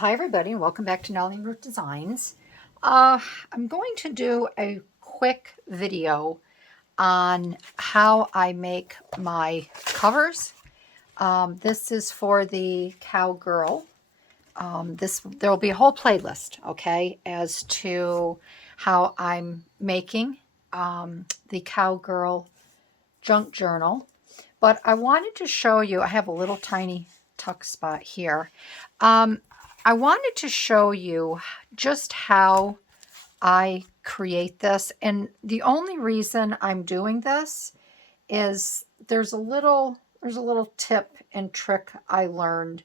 Hi everybody and welcome back to Nellie and Ruth Designs. I'm going to do a quick video on how I make my covers. This is for the Cowgirl. There will be a whole playlist, okay, as to how I'm making the Cowgirl junk journal. But I wanted to show you, I have a little tiny tuck spot here. I wanted to show you just how I create this. And the only reason I'm doing this is there's a little tip and trick I learned,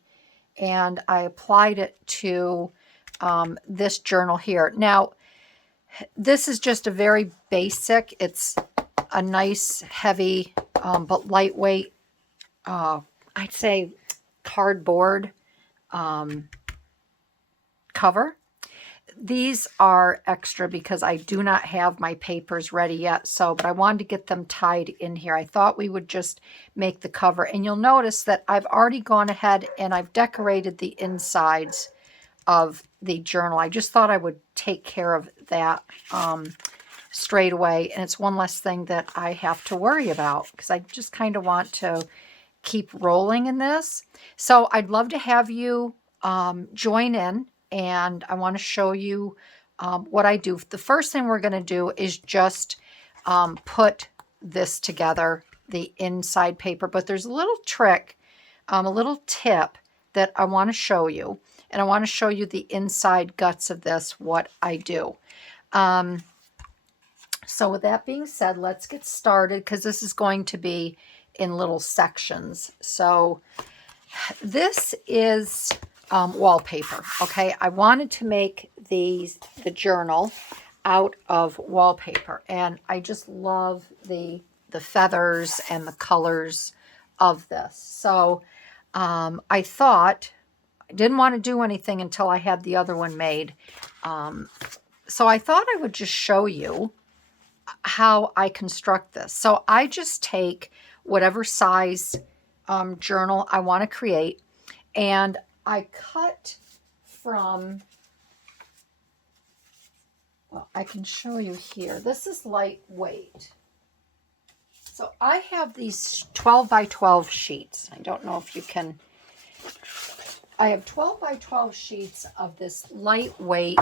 and I applied it to this journal here. Now, this is just a very basic, it's a nice, heavy, but lightweight, I'd say cardboard cover. These are extra because I do not have my papers ready yet, but I wanted to get them tied in here. I thought we would just make the cover, and you'll notice that I've already gone ahead and I've decorated the insides of the journal. I just thought I would take care of that straight away, and it's one less thing that I have to worry about because I just kind of want to keep rolling in this. So I'd love to have you join in, and I want to show you what I do. The first thing we're going to do is just put this together, the inside paper, but there's a little trick, a little tip that I want to show you, and I want to show you the inside guts of this, what I do. So with that being said, let's get started because this is going to be in little sections. So this is wallpaper. Okay, I wanted to make the journal out of wallpaper, and I just love the feathers and the colors of this. So I thought I didn't want to do anything until I had the other one made. So I thought I would just show you how I construct this. So I just take whatever size journal I want to create, and I cut from, well, I can show you here. This is lightweight. So I have these 12 by 12 sheets. I don't know if you can, I have 12 by 12 sheets of this lightweight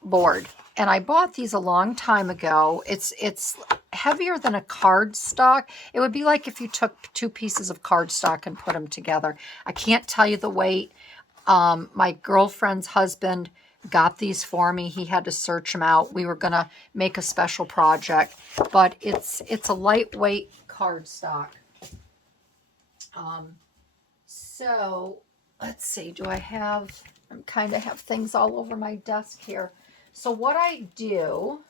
board. And I bought these a long time ago. It's heavier than a cardstock. It would be like if you took two pieces of cardstock and put them together. I can't tell you the weight. My girlfriend's husband got these for me. He had to search them out. We were going to make a special project, but it's a lightweight cardstock. So let's see, I kind of have things all over my desk here. So what I do,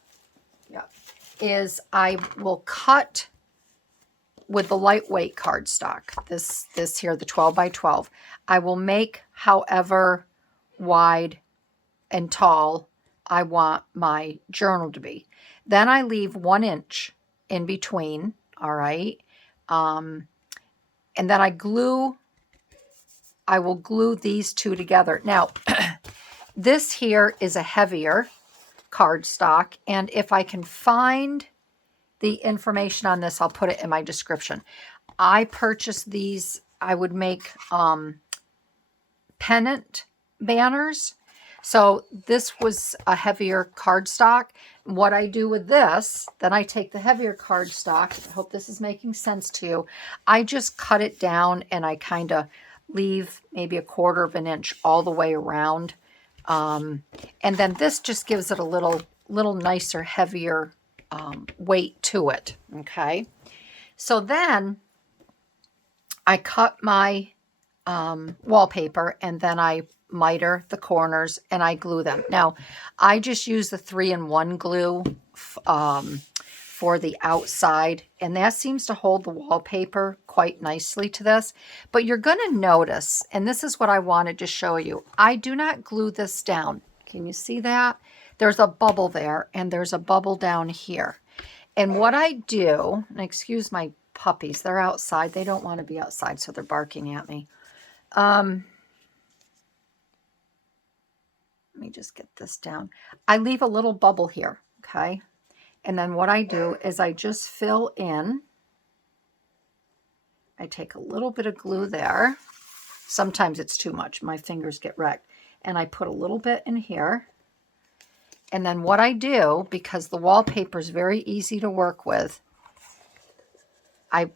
is I will cut with the lightweight cardstock, this here, the 12 by 12. I will make however wide and tall I want my journal to be. Then I leave 1 inch in between, all right? And then I will glue these two together. Now, this here is a heavier cardstock, and if I can find the information on this, I'll put it in my description. I purchased these. I would make pennant banners. So this was a heavier cardstock. What I do with this, then I take the heavier cardstock. I hope this is making sense to you. I just cut it down, and I kind of leave maybe 1/4 of an inch all the way around. And then this just gives it a little nicer, heavier weight to it. Okay. So then I cut my wallpaper, and then I miter the corners and I glue them. Now, I just use the 3-in-1 glue for the outside, and that seems to hold the wallpaper quite nicely to this. But you're going to notice, and this is what I wanted to show you, I do not glue this down. Can you see that? There's a bubble there, and there's a bubble down here. And what I do, and excuse my puppies, they're outside. They don't want to be outside, so they're barking at me. me just get this down. I leave a little bubble here, okay? And then what I do is I just fill in. I take a little bit of glue there. Sometimes it's too much. My fingers get wrecked. And I put a little bit in here. And then what I do, because the wallpaper is very easy to work with, I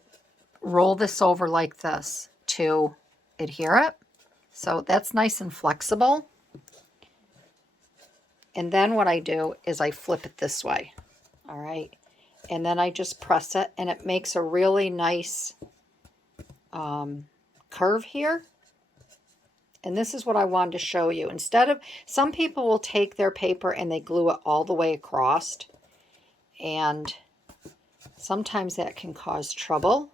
roll this over like this to adhere it. So that's nice and flexible. And then what I do is I flip it this way. All right. And then I just press it, and it makes a really nice curve here. And this is what I wanted to show you. Instead of, some people will take their paper and they glue it all the way across. And sometimes that can cause trouble.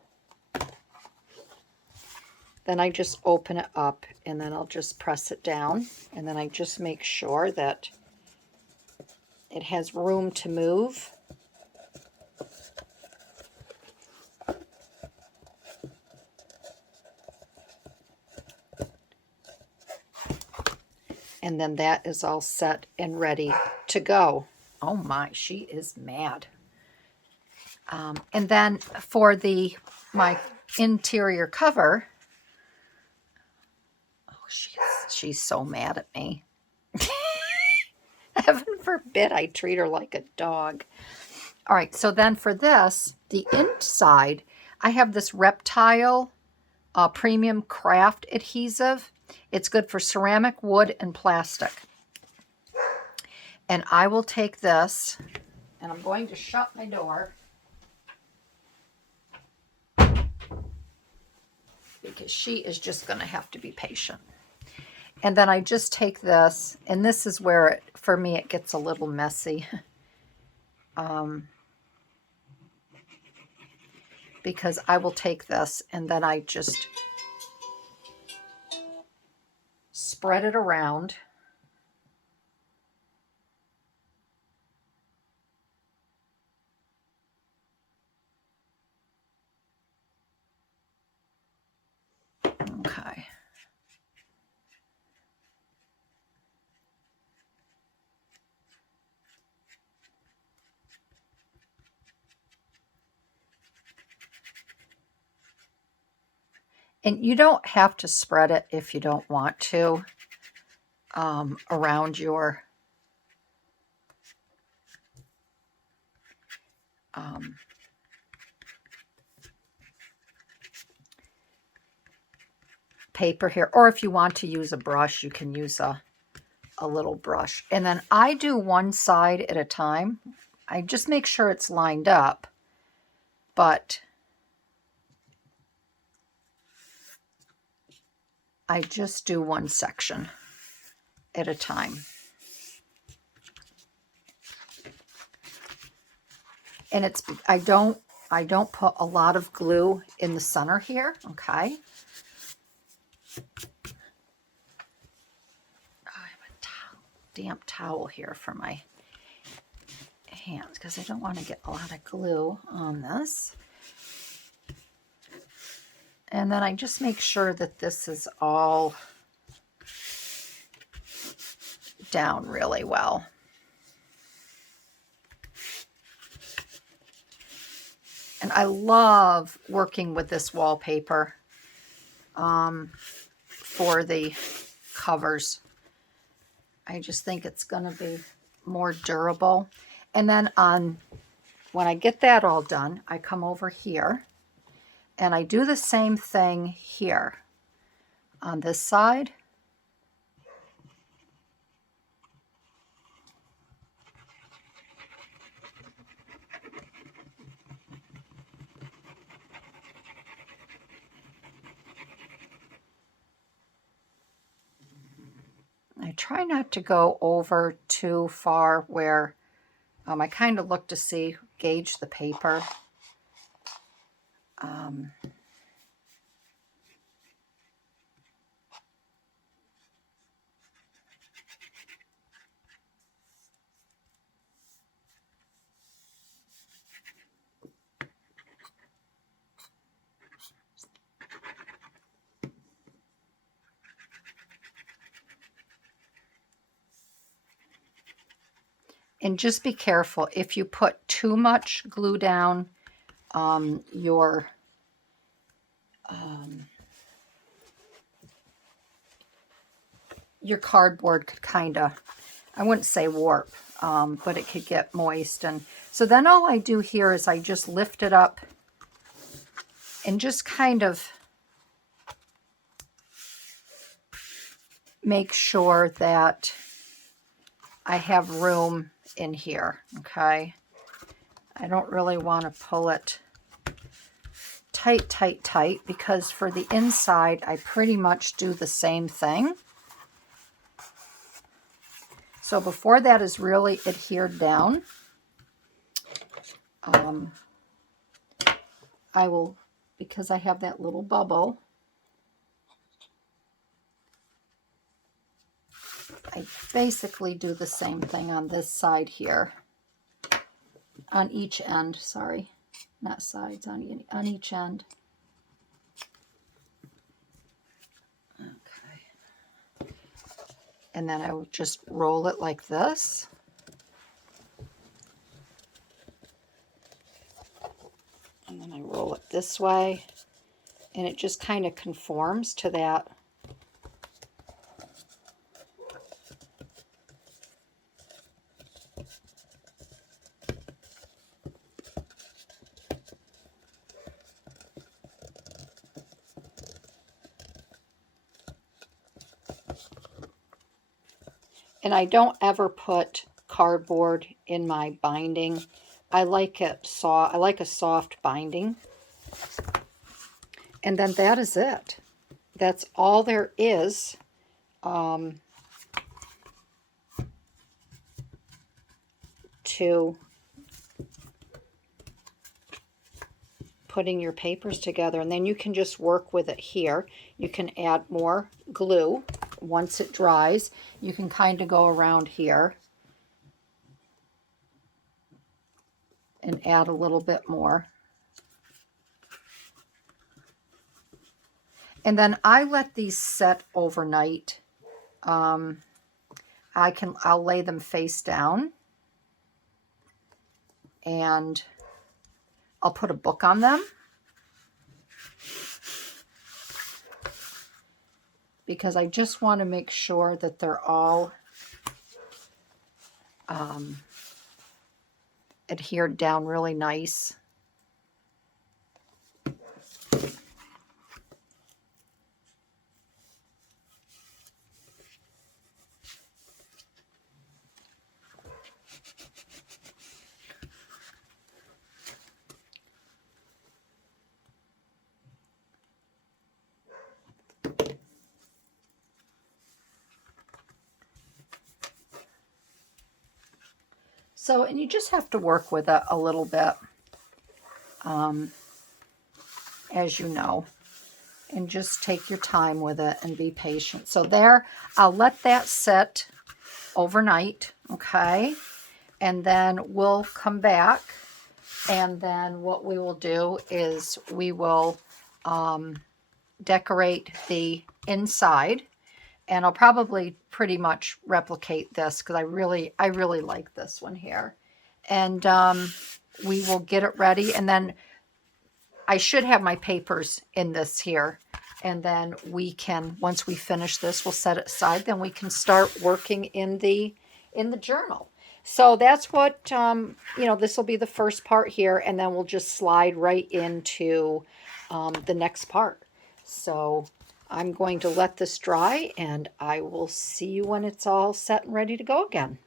Then I just open it up, and then I'll just press it down. And then I just make sure that it has room to move. And then that is all set and ready to go. Oh my, she is mad. And then for my interior cover, oh, she's so mad at me. Heaven forbid I treat her like a dog. All right, so then for this, the inside, I have this Reptile Premium Craft Adhesive. It's good for ceramic, wood, and plastic. And I will take this, and I'm going to shut my door because she is just going to have to be patient. And then I just take this, and this is where, for me, it gets a little messy. Because I will take this, and then I just spread it around. Okay. And you don't have to spread it if you don't want to around your paper here. Or if you want to use a brush, you can use a little brush. And then I do one side at a time. I just make sure it's lined up. But I just do one section at a time. And it's, I don't put a lot of glue in the center here, okay? I have a damp towel here for my hands because I don't want to get a lot of glue on this. And then I just make sure that this is all down really well. And I love working with this wallpaper for the covers. I just think it's going to be more durable. And then when I get that all done, I come over here and I do the same thing here on this side. I try not to go over too far where I kind of look to gauge the paper. And just be careful if you put too much glue down, your cardboard could kind of, I wouldn't say warp, but it could get moist. And so then all I do here is I just lift it up and just kind of make sure that I have room in here, okay? I don't really want to pull it tight, tight, tight, because for the inside, I pretty much do the same thing. So before that is really adhered down, I will, because I have that little bubble, I basically do the same thing on this side here, on each end, sorry, not sides, on each end. Okay. And then I will just roll it like this. And then I roll it this way, and it just kind of conforms to that. And I don't ever put cardboard in my binding. I like it soft. I like a soft binding. And then that is it. That's all there is. To putting your papers together, and then you can just work with it here. You can add more glue once it dries. You can kind of go around here and add a little bit more. And then I let these set overnight. I'll lay them face down, and I'll put a book on them, because I just want to make sure that they're all adhered down really nice. So, and you just have to work with it a little bit, as you know, and just take your time with it and be patient. So there, I'll let that set overnight, okay? And then we'll come back, and then what we will do is we will decorate the inside. And I'll probably pretty much replicate this, because I really like this one here. And we will get it ready. And then I should have my papers in this here. And then we can, once we finish this, we'll set it aside. Then we can start working in the journal. So that's what, this will be the first part here. And then we'll just slide right into the next part. So I'm going to let this dry, and I will see you when it's all set and ready to go again.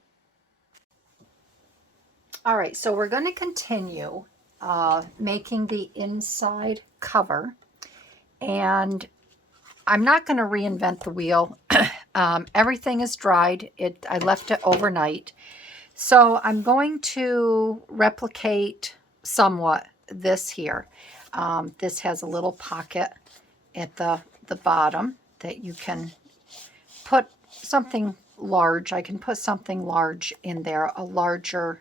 All right, so we're going to continue making the inside cover, and I'm not going to reinvent the wheel. Everything is dried. I left it overnight. So I'm going to replicate somewhat this here. This has a little pocket at the bottom that you can put something large. I can put something large in there, a larger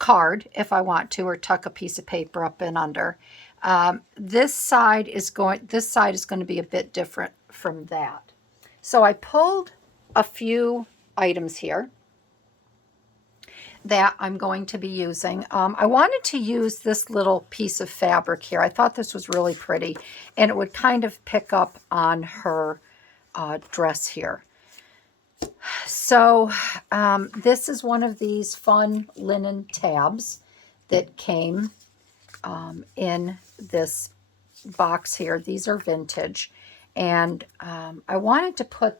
card if I want to, or tuck a piece of paper up and under. This side is going to be a bit different from that. So I pulled a few items here. that I'm going to be using. I wanted to use this little piece of fabric here. I thought this was really pretty, and it would kind of pick up on her dress here. So this is one of these fun linen tabs that came in this box here. These are vintage, and I wanted to put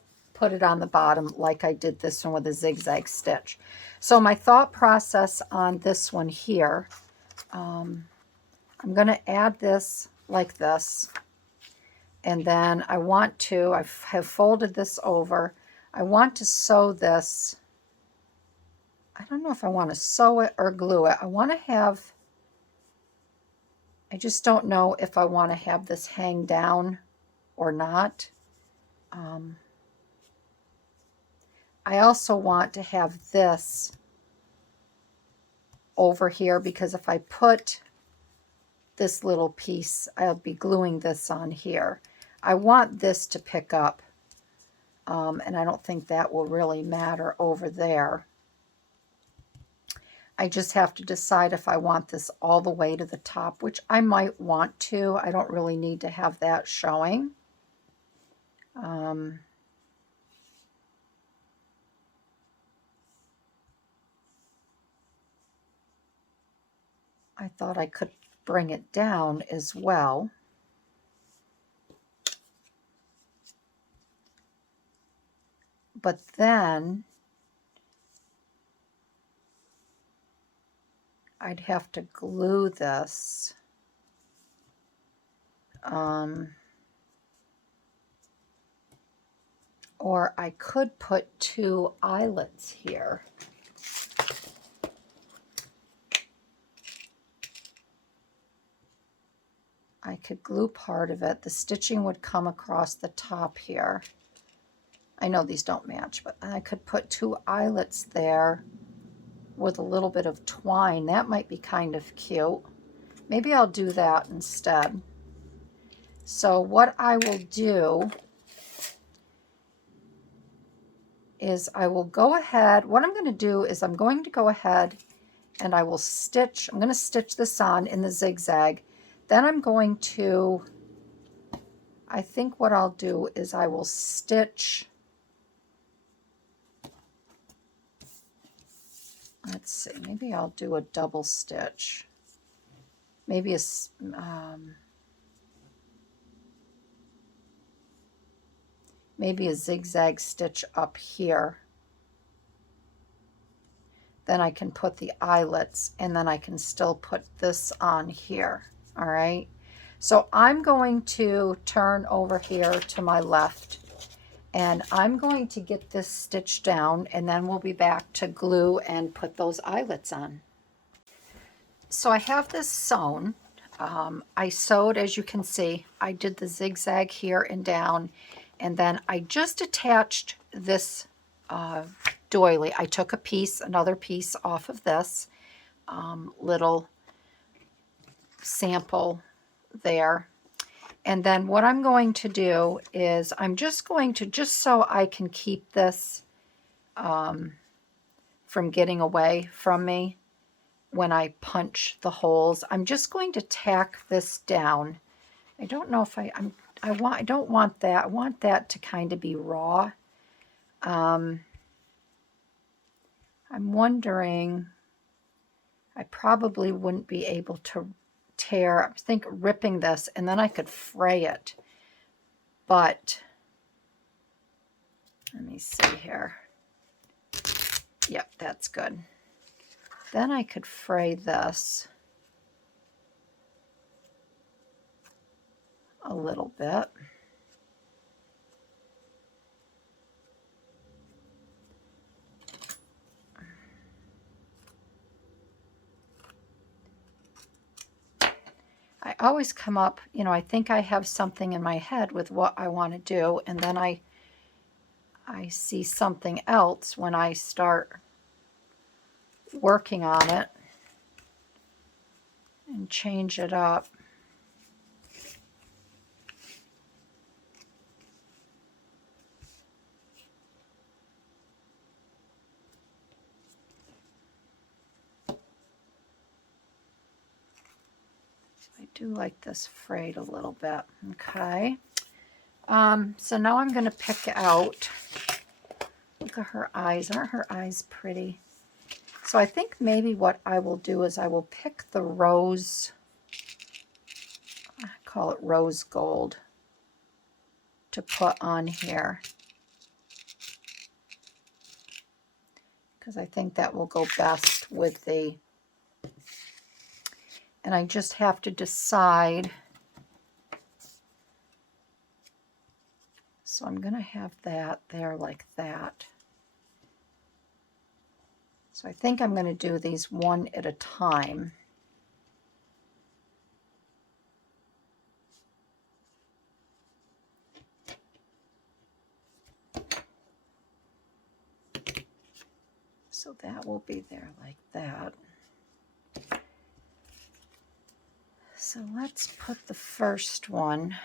it on the bottom like I did this one with a zigzag stitch. So my thought process on this one here, I'm going to add this like this, and then I want to, I have folded this over. I want to sew this. I don't know if I want to sew it or glue it. I want to have, I just don't know if I want to have this hang down or not. I also want to have this over here, because if I put this little piece, I'll be gluing this on here. I want this to pick up, and I don't think that will really matter over there. I just have to decide if I want this all the way to the top, which I might want to. I don't really need to have that showing. I thought I could bring it down as well. But then I'd have to glue this. Or I could put 2 eyelets here. I could glue part of it. The stitching would come across the top here. I know these don't match, but I could put 2 eyelets there with a little bit of twine. That might be kind of cute. Maybe I'll do that instead. So what I will do is I will go ahead. What I'm going to do is I'm going to go ahead and I will stitch. I'm going to stitch this on in the zigzag. Then I'm going to, I think what I'll do is I will stitch, let's see, maybe I'll do a double stitch. Maybe a, maybe a zigzag stitch up here. Then I can put the eyelets, and then I can still put this on here. All right. So I'm going to turn over here to my left, and I'm going to get this stitched down, and then we'll be back to glue and put those eyelets on. So I have this sewn. I sewed, as you can see, I did the zigzag here and down, and then I just attached this doily. I took a piece, another piece off of this little sample there. And then what I'm going to do is I'm just going to, just so I can keep this from getting away from me when I punch the holes, I'm just going to tack this down. I don't know if I don't want that. I want that to kind of be raw. I'm wondering, I probably wouldn't be able to tear, I think ripping this, and then I could fray it. But let me see here. Yep, that's good. Then I could fray this a little bit. I always come up, you know, I think I have something in my head with what I want to do, and then I see something else when I start working on it and change it up. I do like this frayed a little bit. Okay. So now I'm going to pick out, look at her eyes. Aren't her eyes pretty? So I think maybe what I will do is I will pick the rose, I call it rose gold, to put on here, because I think that will go best with the, and I just have to decide. So I'm going to have that there like that. So I think I'm going to do these one at a time. So that will be there like that. So let's put the first one.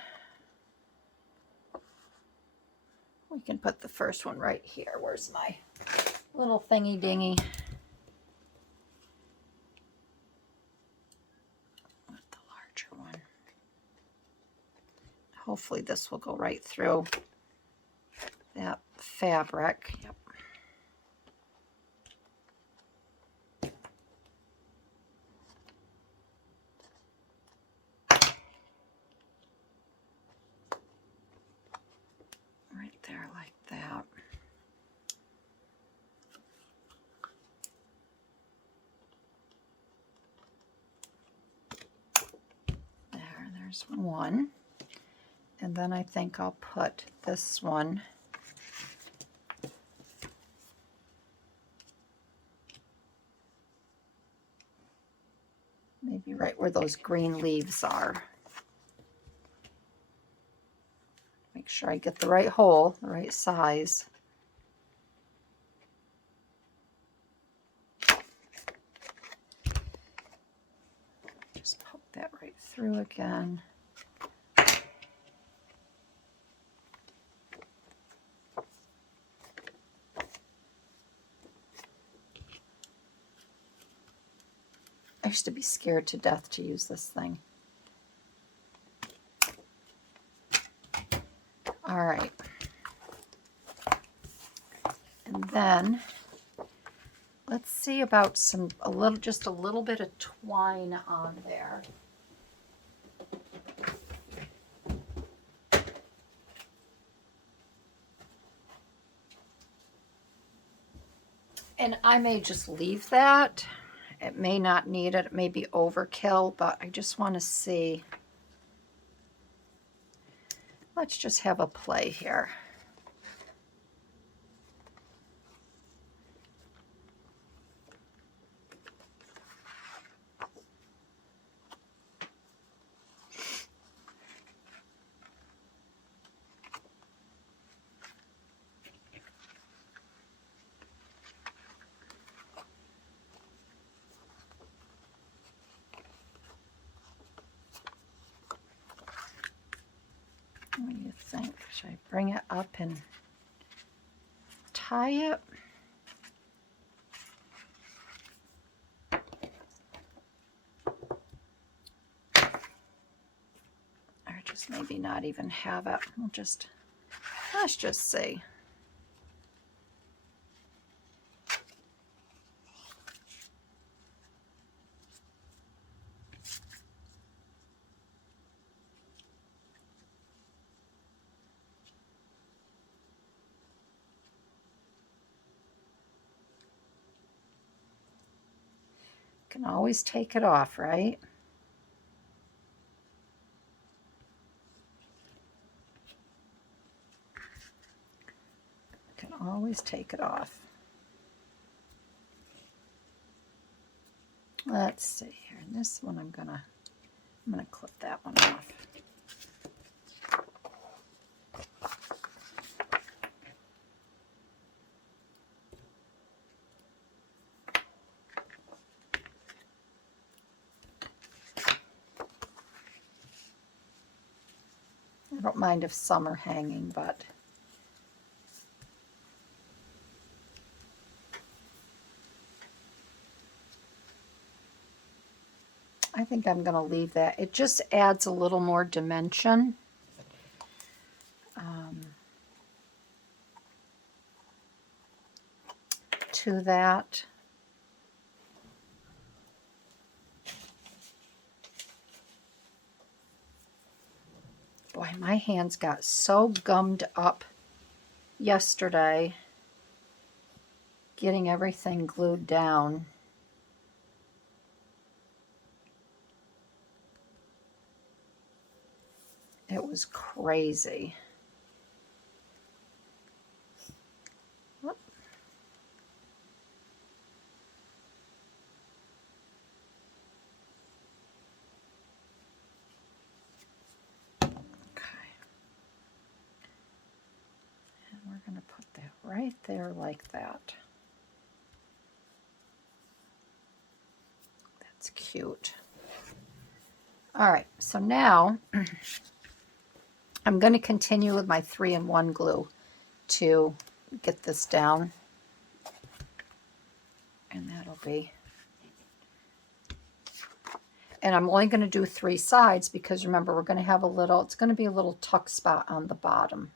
We can put the first one right here. Where's my little thingy dingy? With the larger one. Hopefully this will go right through that fabric. Yep. Right there like that. There's one. And then I think I'll put this one maybe right where those green leaves are. Make sure I get the right hole, the right size. Just poke that right through again. I used to be scared to death to use this thing. All right. And then let's see about just a little bit of twine on there. And I may just leave that. It may not need it. It may be overkill, but I just want to see. Let's just have a play here. What do you think? Should I bring it up and tie it? Or just maybe not even have it. Let's just see. Can always take it off, right? Can always take it off. Let's see here. And this one I'm gonna clip that one off. I don't mind if some are hanging, but I think I'm going to leave that. It just adds a little more dimension. To that. Boy, my hands got so gummed up yesterday getting everything glued down. It was crazy. Whoop. Okay. And we're going to put that right there like that. That's cute. All right, so now I'm going to continue with my 3-in-1 glue to get this down. And that'll be, and I'm only going to do 3 sides because remember we're going to have a little, it's going to be a little tuck spot on the bottom.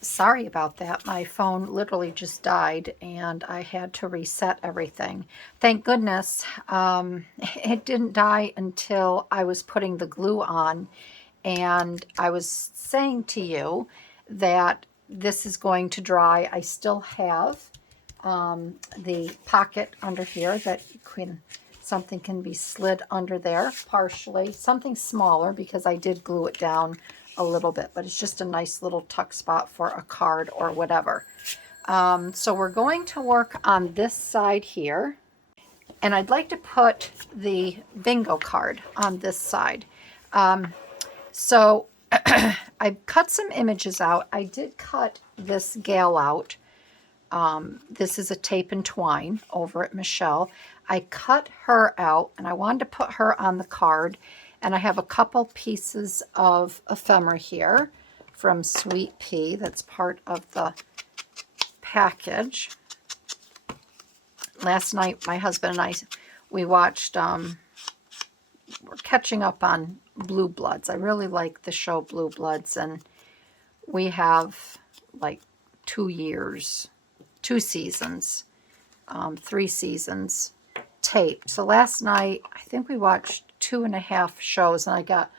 Sorry about that. My phone literally just died and I had to reset everything. Thank goodness it didn't die until I was putting the glue on, and I was saying to you that this is going to dry. I still have the pocket under here that something can be slid under there partially, something smaller because I did glue it down a little bit, but it's just a nice little tuck spot for a card or whatever. So we're going to work on this side here, and I'd like to put the bingo card on this side. So I cut some images out. I did cut this gal out. This is a tape and twine over at Michelle. I cut her out and I wanted to put her on the card, and I have a couple pieces of ephemera here from Sweet Pea that's part of the package. Last night my husband and I, we watched, we're catching up on Blue Bloods. I really like the show Blue Bloods, and we have like 2 years, 2 seasons, 3 seasons taped. So last night, I think we watched 2.5 shows, and I got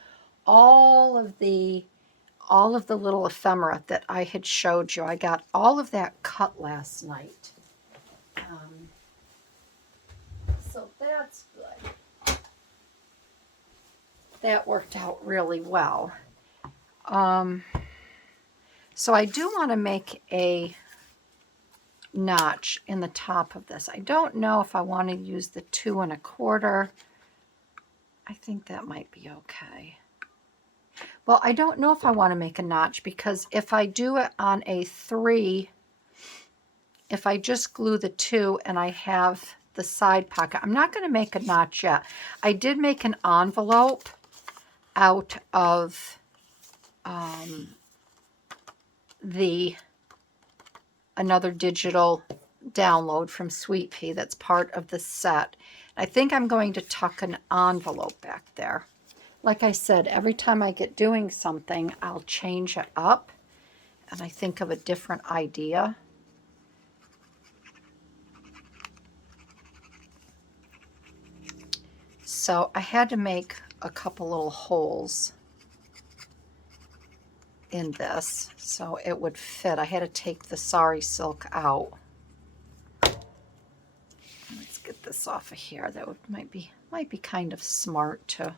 all of the little ephemera that I had showed you. I got all of that cut last night. So that's good. That worked out really well. So I do want to make a notch in the top of this. I don't know if I want to use the 2 1/4. I think that might be okay. Well, I don't know if I want to make a notch, because if I do it on a 3, if I just glue the 2 and I have the side pocket, I'm not going to make a notch yet. I did make an envelope out of another digital download from Sweet Pea that's part of the set. I think I'm going to tuck an envelope back there. Like I said, every time I get doing something, I'll change it up and I think of a different idea. So I had to make a couple little holes in this so it would fit. I had to take the sari silk out. Let's get this off of here. That might be kind of smart to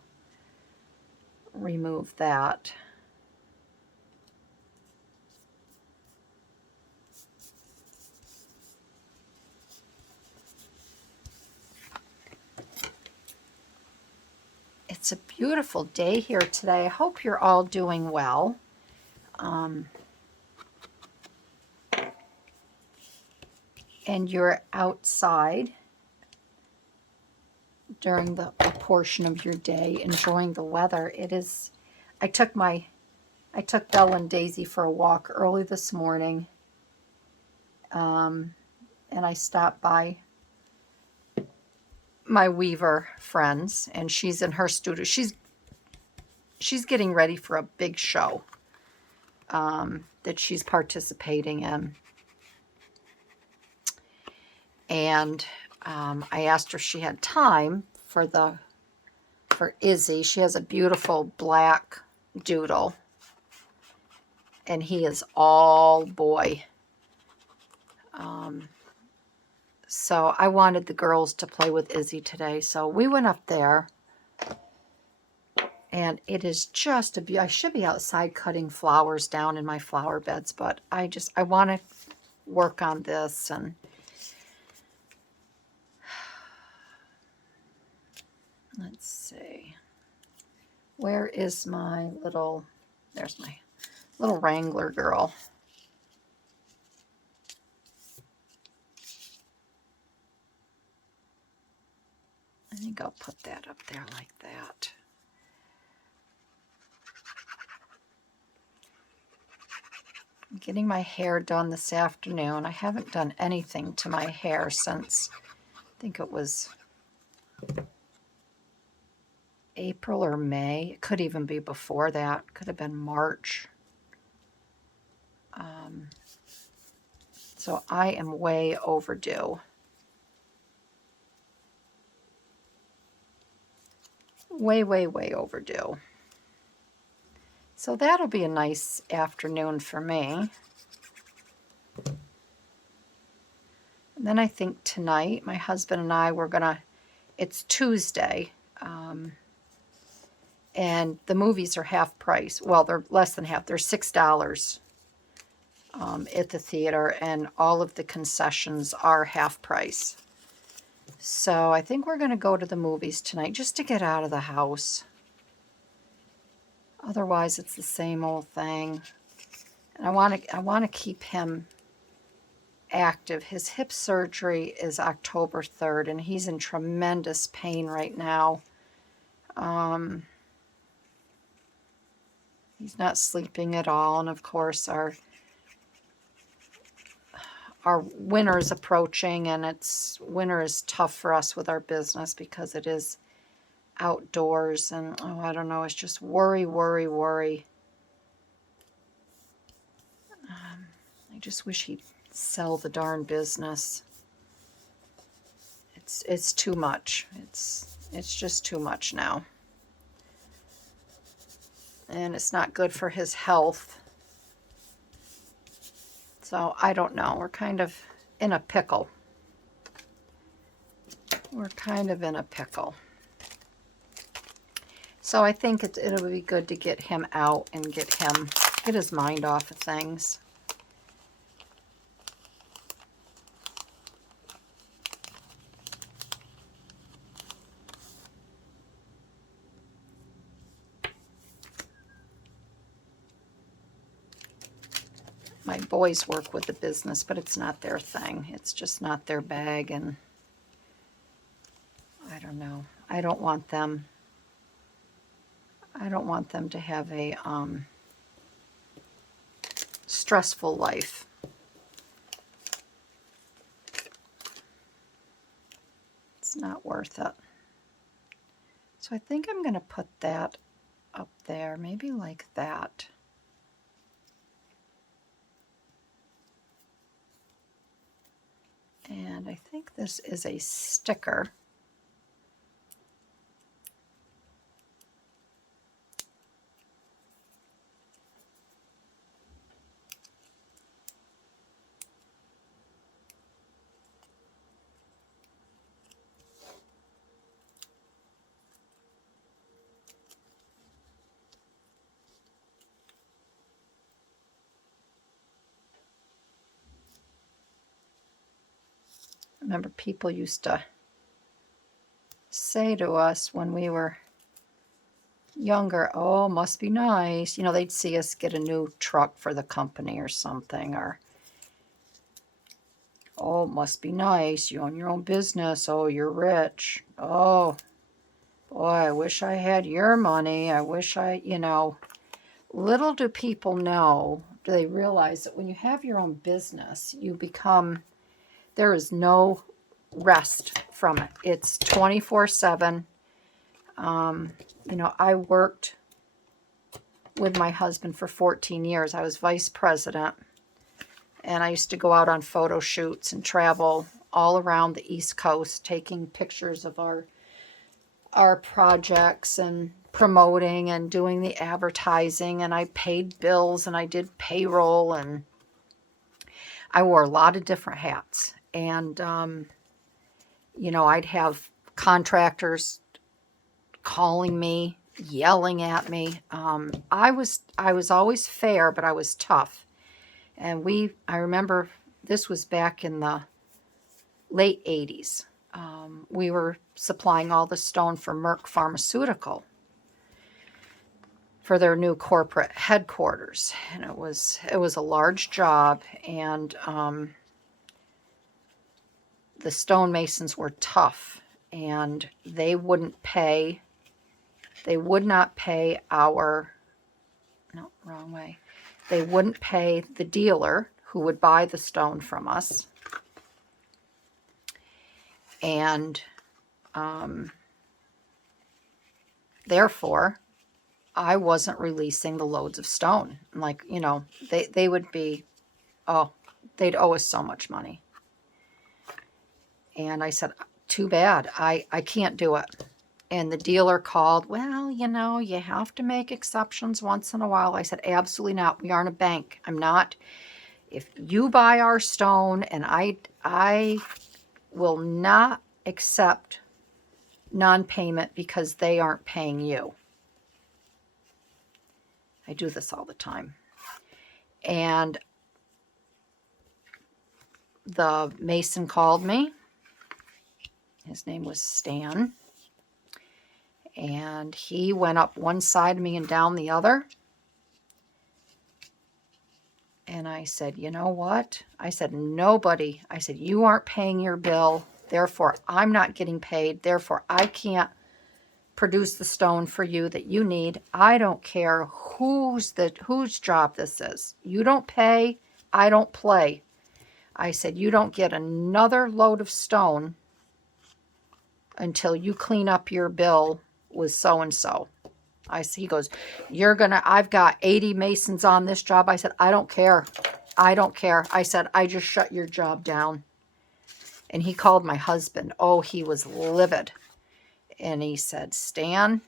remove that. It's a beautiful day here today. I hope you're all doing well. And you're outside during a portion of your day enjoying the weather. It is, I took Belle and Daisy for a walk early this morning. And I stopped by my weaver friends, and she's in her studio. She's getting ready for a big show that she's participating in. And I asked her if she had time for Izzy. She has a beautiful black doodle, and he is all boy. So I wanted the girls to play with Izzy today, so we went up there. And it is just I should be outside cutting flowers down in my flower beds, but I want to work on this. And let's see, where is my little, there's my little Wrangler girl. I think I'll put that up there like that. I'm getting my hair done this afternoon. I haven't done anything to my hair since, I think it was April or May. It could even be before that. Could have been March. So I am way overdue. Way, way, way overdue. So that'll be a nice afternoon for me. And then I think tonight, my husband and I, it's Tuesday, and the movies are half price. Well, they're less than half. They're $6 at the theater, and all of the concessions are half price. So I think we're going to go to the movies tonight just to get out of the house. Otherwise, it's the same old thing. And I want to keep him active. His hip surgery is October 3rd, and he's in tremendous pain right now. He's not sleeping at all, and of course our winter is approaching, and winter is tough for us with our business because it is outdoors, and I don't know, it's just worry. I just wish he'd sell the darn business. It's too much. It's just too much now. And it's not good for his health. So I don't know. We're kind of in a pickle. So I think it'll be good to get him out and get his mind off of things. My boys work with the business, but it's not their thing. It's just not their bag, and I don't know. I don't want them to have a stressful life. It's not worth it. So I think I'm going to put that up there, maybe like that. And I think this is a sticker. Remember, people used to say to us when we were Younger. Oh, must be nice. You know, they'd see us get a new truck for the company or something. Or, oh, must be nice. You own your own business. Oh, you're rich. Oh, boy, I wish I had your money. I wish you know. Little do people know, do they realize that when you have your own business, you become, there is no rest from it. It's 24/7. You know, I worked with my husband for 14 years. I was vice president, and I used to go out on photo shoots and travel all around the East Coast taking pictures of our projects and promoting and doing the advertising, and I paid bills and I did payroll, and I wore a lot of different hats. And you know, I'd have contractors calling me, yelling at me. I was always fair, but I was tough. And I remember this was back in the late 80s. We were supplying all the stone for Merck Pharmaceutical for their new corporate headquarters, and it was a large job, and the stonemasons were tough, and they would not pay our, no, wrong way. They wouldn't pay the dealer who would buy the stone from us. And therefore, I wasn't releasing the loads of stone. Like, you know, they would be, oh, they'd owe us so much money. And I said, too bad, I can't do it. And the dealer called, well, you know, you have to make exceptions once in a while. I said, absolutely not. We aren't a bank. I'm not. If you buy our stone, and I will not accept non-payment because they aren't paying you. I do this all the time. And the mason called me. His name was Stan. And he went up one side of me and down the other. And I said, you know what? I said, nobody. I said, you aren't paying your bill. Therefore, I'm not getting paid. Therefore, I can't produce the stone for you that you need. I don't care whose job this is. You don't pay, I don't play. I said, you don't get another load of stone until you clean up your bill with so-and-so. He goes, I've got 80 masons on this job. I said, I don't care. I don't care. I said, I just shut your job down. And he called my husband. Oh, he was livid. And he said, Stan,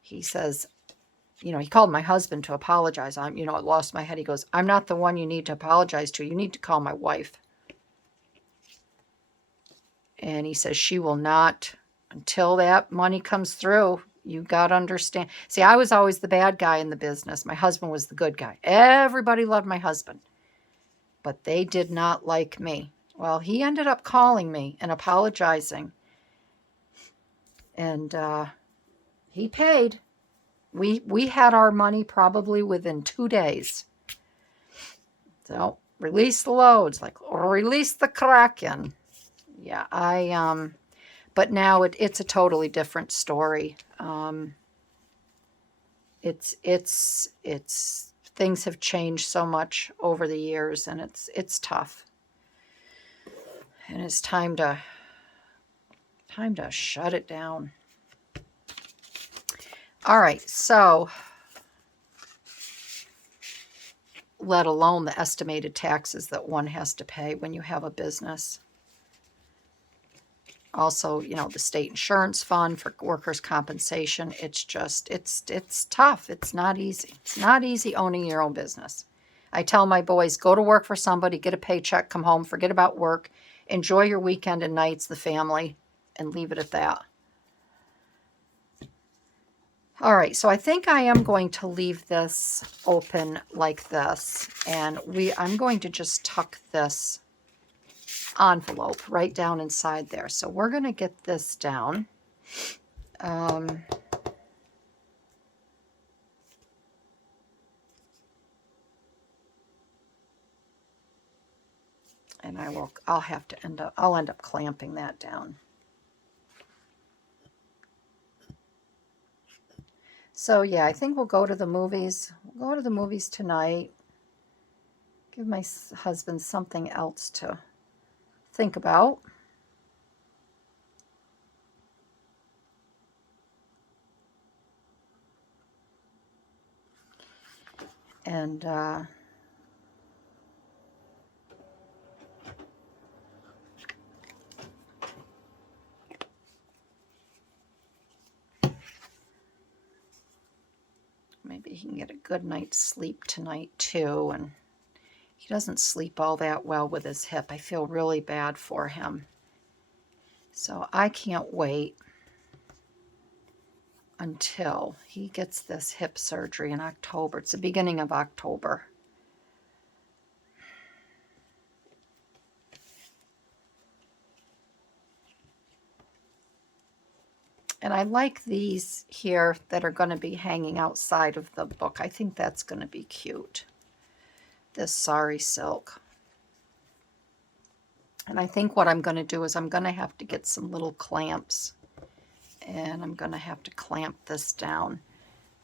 he says, you know, he called my husband to apologize. I lost my head. He goes, I'm not the one you need to apologize to. You need to call my wife. And he says, she will not, until that money comes through, you got to understand. See, I was always the bad guy in the business. My husband was the good guy. Everybody loved my husband. But they did not like me. Well, he ended up calling me and apologizing. And he paid. We had our money probably within 2 days. So, release the loads, like release the Kraken. Yeah, but now it's a totally different story. It's things have changed so much over the years, and it's tough. And it's time to shut it down. All right, so let alone the estimated taxes that one has to pay when you have a business. Also, you know, the state insurance fund for workers' compensation. It's just, it's tough. It's not easy. It's not easy owning your own business. I tell my boys, go to work for somebody, get a paycheck, come home, forget about work, enjoy your weekend and nights, the family, and leave it at that. All right, so I think I am going to leave this open like this, and I'm going to just tuck this envelope right down inside there. So we're going to get this down. And I'll end up clamping that down. So yeah, I think we'll go to the movies. We'll go to the movies tonight. Give my husband something else to think about. And maybe he can get a good night's sleep tonight too. And he doesn't sleep all that well with his hip. I feel really bad for him. So I can't wait until he gets this hip surgery in October. It's the beginning of October. And I like these here that are going to be hanging outside of the book. I think that's going to be cute. This sari silk. And I think what I'm going to do is I'm going to have to get some little clamps. And I'm going to have to clamp this down.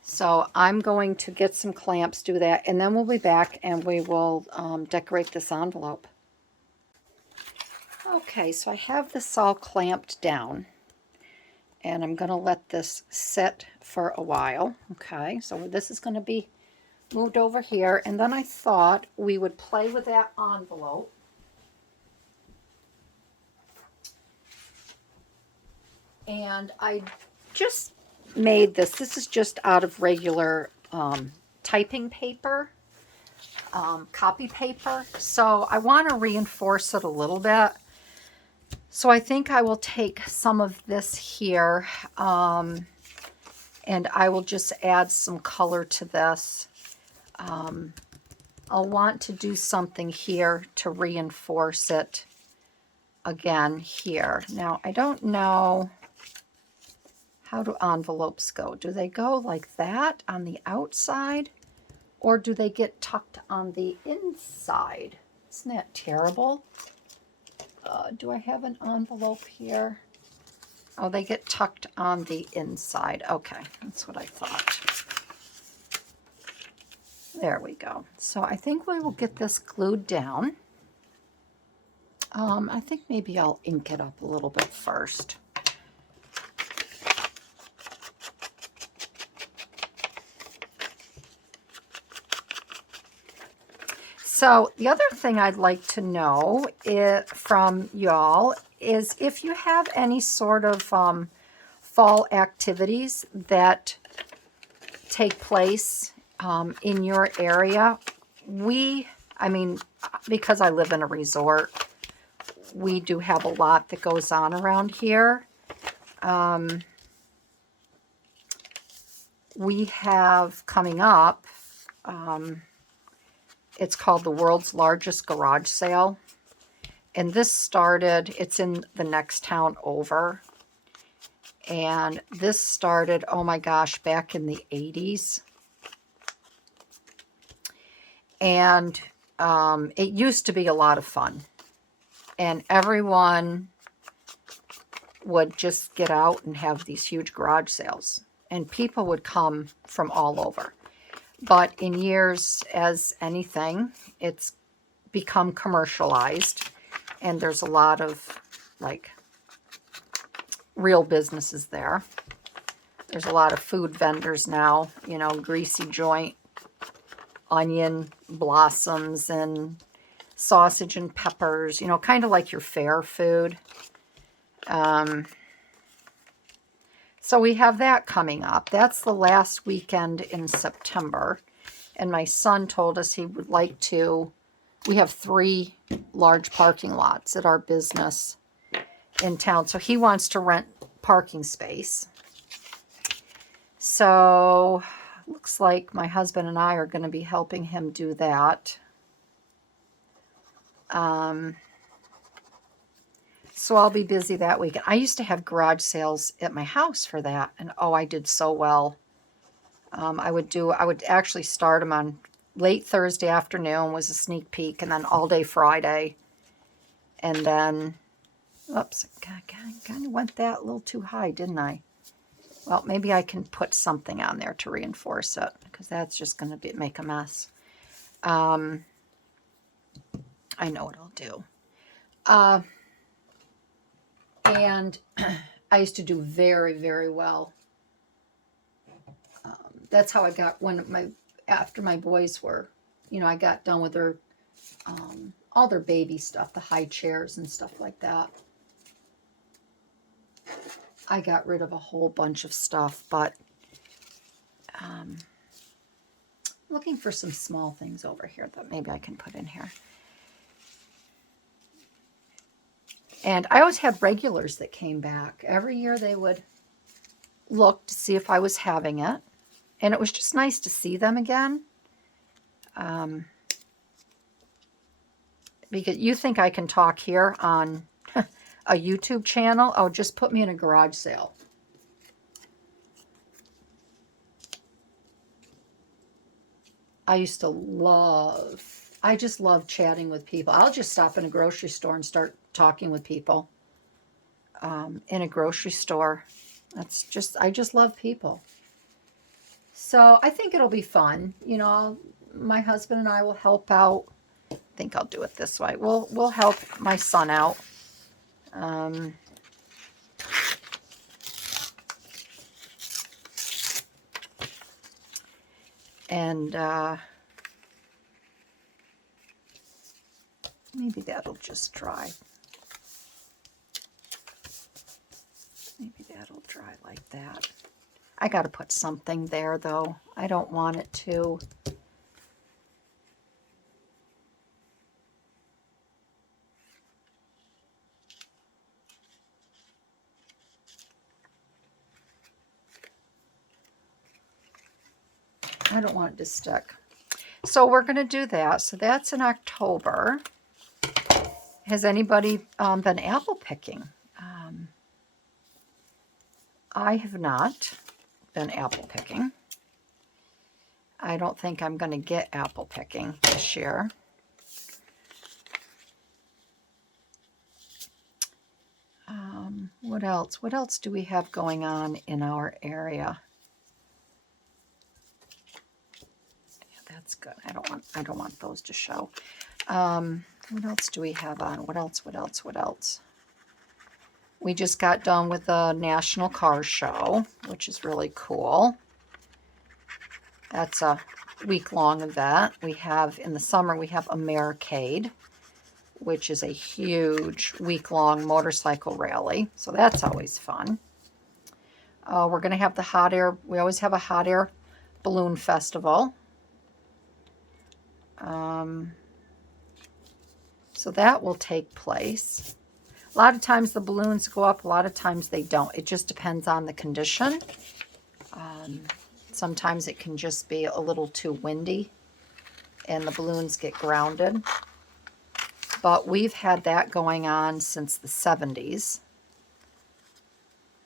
So I'm going to get some clamps, do that, and then we'll be back and we will decorate this envelope. Okay, so I have this all clamped down. And I'm going to let this sit for a while. Okay, so this is going to be moved over here. And then I thought we would play with that envelope. And I just made this. This is just out of regular typing paper, copy paper. So I want to reinforce it a little bit. So I think I will take some of this here, and I will just add some color to this. I'll want to do something here to reinforce it again here. Now, I don't know, how do envelopes go? Do they go like that on the outside, or do they get tucked on the inside? Isn't that terrible? Do I have an envelope here? Oh, they get tucked on the inside. Okay, that's what I thought. There we go. So I think we will get this glued down. I think maybe I'll ink it up a little bit first. So the other thing I'd like to know from y'all is if you have any sort of fall activities that take place in your area. I mean, because I live in a resort, we do have a lot that goes on around here. We have coming up, it's called the world's largest garage sale. And this started, it's in the next town over. And this started, oh my gosh, back in the 80s. And it used to be a lot of fun. And everyone would just get out and have these huge garage sales. And people would come from all over. But in years, as anything, it's become commercialized. And there's a lot of, like, real businesses there. There's a lot of food vendors now, you know, greasy joint, onion blossoms, and sausage and peppers, you know, kind of like your fair food. So we have that coming up. That's the last weekend in September. And my son told us he would like to, we have 3 large parking lots at our business in town. So he wants to rent parking space. So looks like my husband and I are going to be helping him do that. So I'll be busy that weekend. I used to have garage sales at my house for that. And oh, I did so well. I would actually start them on late Thursday afternoon was a sneak peek, and then all day Friday. And then, oops, I kind of went that a little too high, didn't I? Well, maybe I can put something on there to reinforce it, because that's just going to make a mess. I know what I'll do. And I used to do very, very well. That's how I got after my boys were, I got done with their, all their baby stuff, the high chairs and stuff like that. I got rid of a whole bunch of stuff, but looking for some small things over here that maybe I can put in here. And I always had regulars that came back. Every year they would look to see if I was having it. And it was just nice to see them again. Because you think I can talk here on a YouTube channel? Oh, just put me in a garage sale. I just love chatting with people. I'll just stop in a grocery store and start talking with people. In a grocery store. I just love people. So I think it'll be fun. My husband and I will help out. I think I'll do it this way. We'll help my son out. And maybe that'll just dry. Maybe that'll dry like that. I got to put something there, though. I don't want it to. I don't want it to stick. So we're going to do that. So that's in October. Has anybody been apple picking? I have not been apple picking. I don't think I'm going to get apple picking this year. What else? What else do we have going on in our area? Yeah, that's good. I don't want those to show. What else do we have on? What else? We just got done with the National Car Show, which is really cool. That's a week-long event. We have, in the summer, we have Americade, which is a huge week-long motorcycle rally. So that's always fun. We're going to have the hot air. We always have a hot air balloon festival. So that will take place. A lot of times the balloons go up, a lot of times they don't. It just depends on the condition. Sometimes it can just be a little too windy and the balloons get grounded. But we've had that going on since the 70s.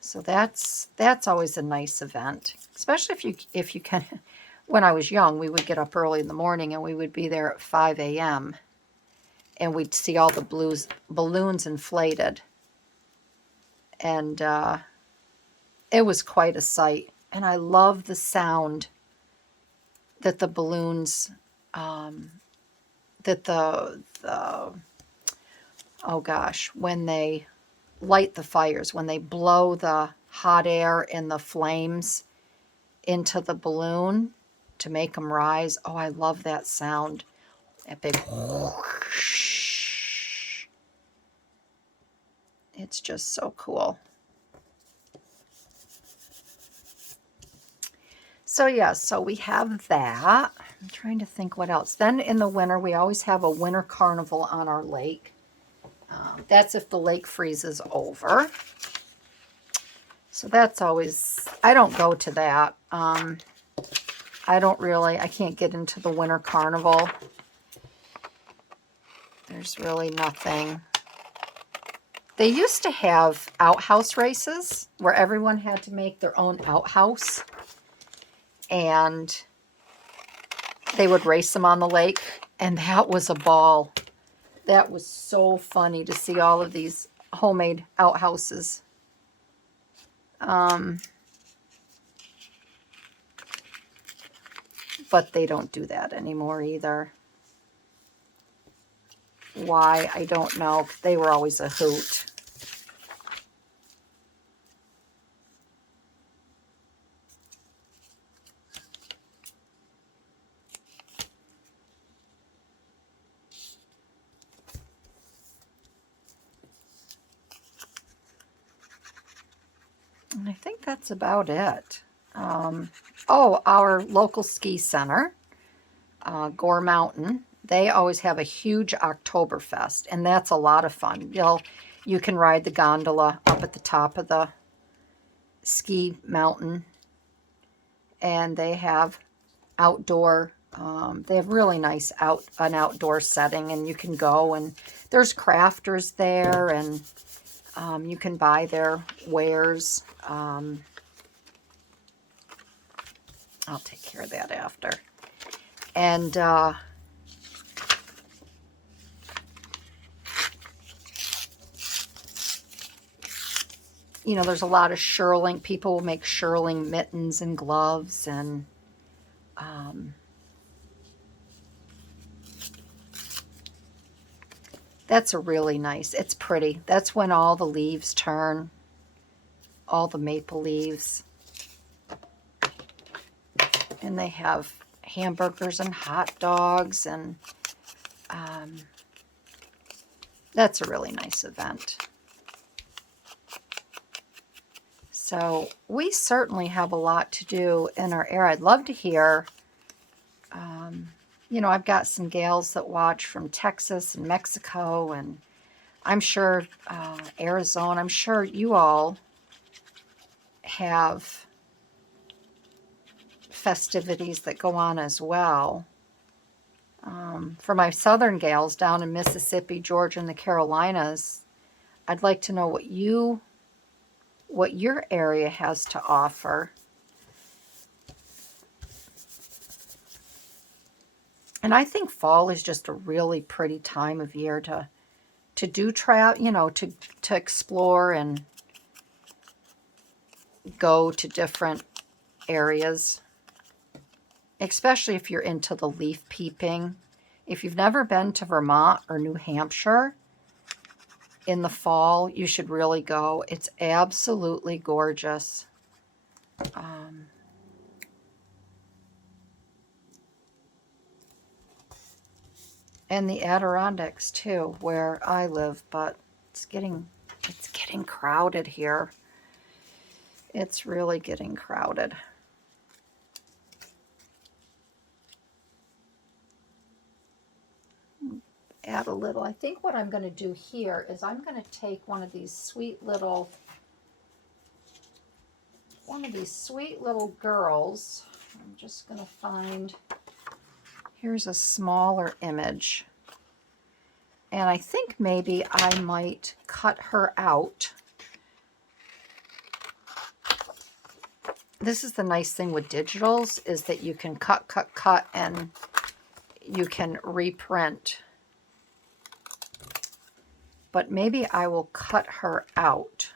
So that's always a nice event, especially if you can. When I was young, we would get up early in the morning and we would be there at 5 a.m. and we'd see all the balloons inflated. And it was quite a sight. And I love the sound that the balloons, when they light the fires, when they blow the hot air and the flames into the balloon to make them rise. Oh, I love that sound. That big whoosh. It's just so cool. So yeah, so we have that. I'm trying to think what else. Then in the winter, we always have a winter carnival on our lake. That's if the lake freezes over. So that's always, I don't go to that. I can't get into the winter carnival. There's really nothing. They used to have outhouse races where everyone had to make their own outhouse. And they would race them on the lake. And that was a ball. That was so funny to see all of these homemade outhouses. But they don't do that anymore either. Why, I don't know. They were always a hoot. And I think that's about it. Oh, our local ski center, Gore Mountain, they always have a huge Oktoberfest, and that's a lot of fun. You can ride the gondola up at the top of the ski mountain, and they have outdoor, they have really nice an outdoor setting, and you can go, and there's crafters there, and you can buy their wares. I'll take care of that after. And you know, there's a lot of shearling. People will make shearling mittens and gloves, and that's a really nice, it's pretty. That's when all the leaves turn, all the maple leaves. And they have hamburgers and hot dogs, and that's a really nice event. So we certainly have a lot to do in our area. I'd love to hear, you know, I've got some gals that watch from Texas and Mexico, and I'm sure Arizona. I'm sure you all have festivities that go on as well. For my southern gals down in Mississippi, Georgia, and the Carolinas, I'd like to know what your area has to offer. And I think fall is just a really pretty time of year to do travel, you know, to explore and go to different areas, especially if you're into the leaf peeping. If you've never been to Vermont or New Hampshire in the fall, you should really go. It's absolutely gorgeous. And the Adirondacks too, where I live, but it's getting crowded here. It's really getting crowded. Add a little. I think what I'm going to do here is I'm going to take one of these sweet little girls. I'm just going to find, here's a smaller image. And I think maybe I might cut her out. This is the nice thing with digitals, is that you can cut, and you can reprint. But maybe I will cut her out.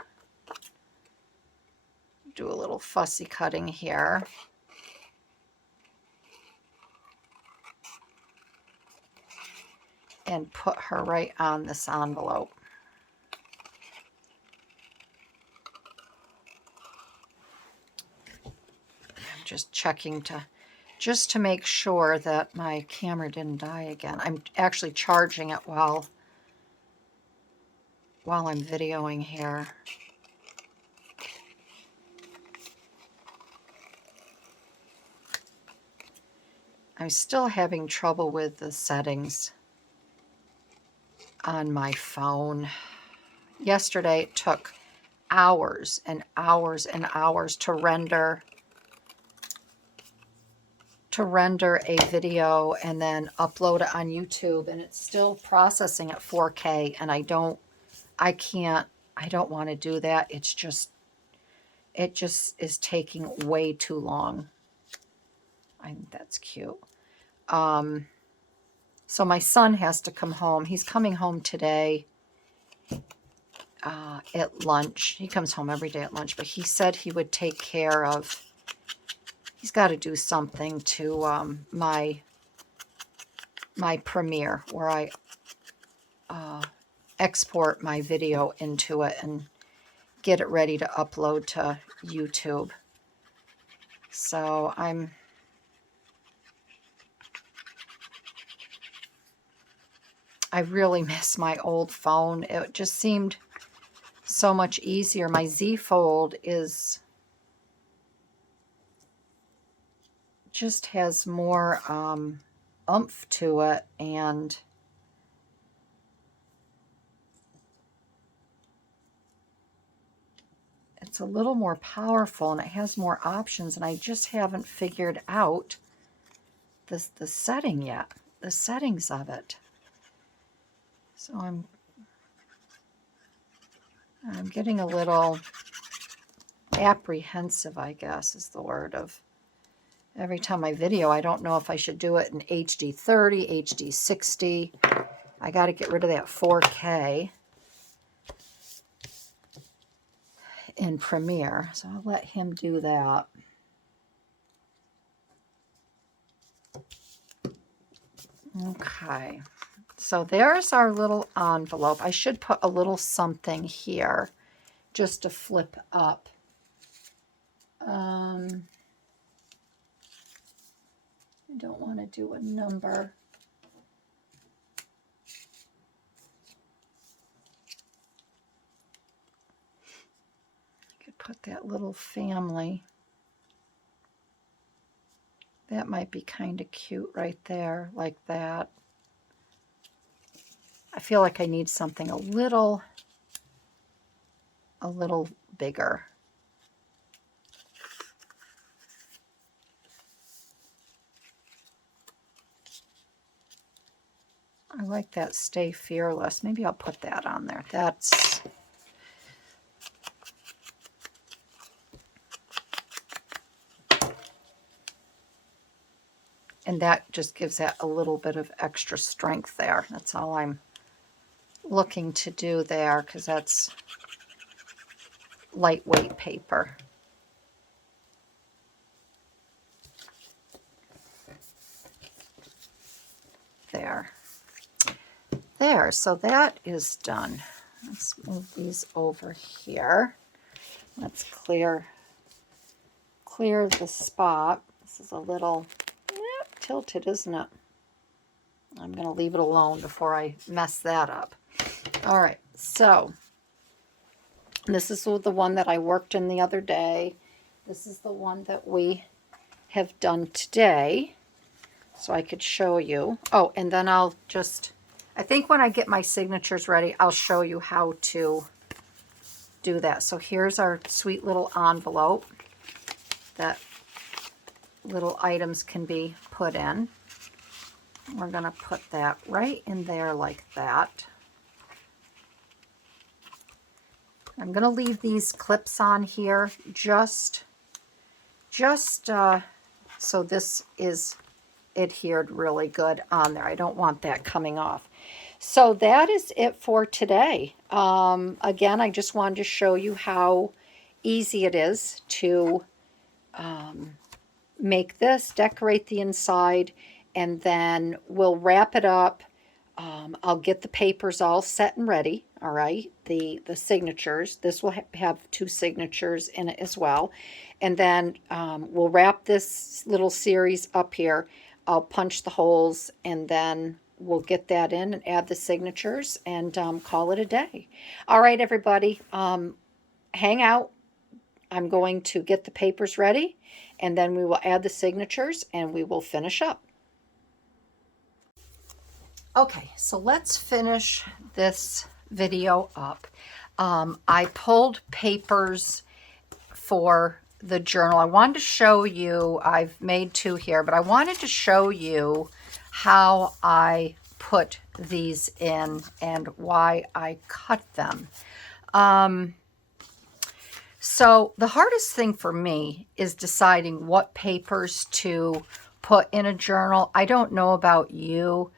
Do a little fussy cutting here. And put her right on this envelope. I'm just checking just to make sure that my camera didn't die again. I'm actually charging it while I'm videoing here. I'm still having trouble with the settings on my phone. Yesterday it took hours and hours and hours to render a video and then upload it on YouTube, and it's still processing at 4K, and I don't want to do that. It just is taking way too long. I think that's cute. So my son has to come home. He's coming home today at lunch. He comes home every day at lunch, but he said he would take care of, he's got to do something to my Premiere, where I export my video into it and get it ready to upload to YouTube. So I really miss my old phone. It just seemed so much easier. My Z Fold just has more oomph to it, and it's a little more powerful, and it has more options, and I just haven't figured out the setting yet, the settings of it. So I'm getting a little apprehensive, I guess is the word, of every time I video, I don't know if I should do it in HD 30, HD 60. I got to get rid of that 4K in Premiere, so I'll let him do that. Okay, so there's our little envelope. I should put a little something here just to flip up. I don't want to do a number. I could put that little family. That might be kind of cute right there, like that. I feel like I need something a little bigger. I like that Stay Fearless. Maybe I'll put that on there. That's... And that just gives that a little bit of extra strength there. That's all I'm looking to do there, because that's lightweight paper. There, so that is done. Let's move these over here. Let's clear the spot. This is a little tilted, isn't it? I'm going to leave it alone before I mess that up. All right, so this is the one that I worked in the other day. This is the one that we have done today, so I could show you. Oh, and then I'll just, I think when I get my signatures ready, I'll show you how to do that. So here's our sweet little envelope that little items can be put in. We're going to put that right in there like that. I'm going to leave these clips on here just so this is adhered really good on there. I don't want that coming off. So that is it for today. Again, I just wanted to show you how easy it is to make this, decorate the inside, and then we'll wrap it up. I'll get the papers all set and ready, all right, the signatures. This will have 2 signatures in it as well. And then we'll wrap this little series up here. I'll punch the holes, and then we'll get that in and add the signatures and call it a day. All right, everybody, hang out. I'm going to get the papers ready, and then we will add the signatures and we will finish up. Okay, so let's finish this video up. I pulled papers for the journal. I wanted to show you, I've made 2 here, but I wanted to show you how I put these in and why I cut them. So the hardest thing for me is deciding what papers to put in a journal. I don't know about you.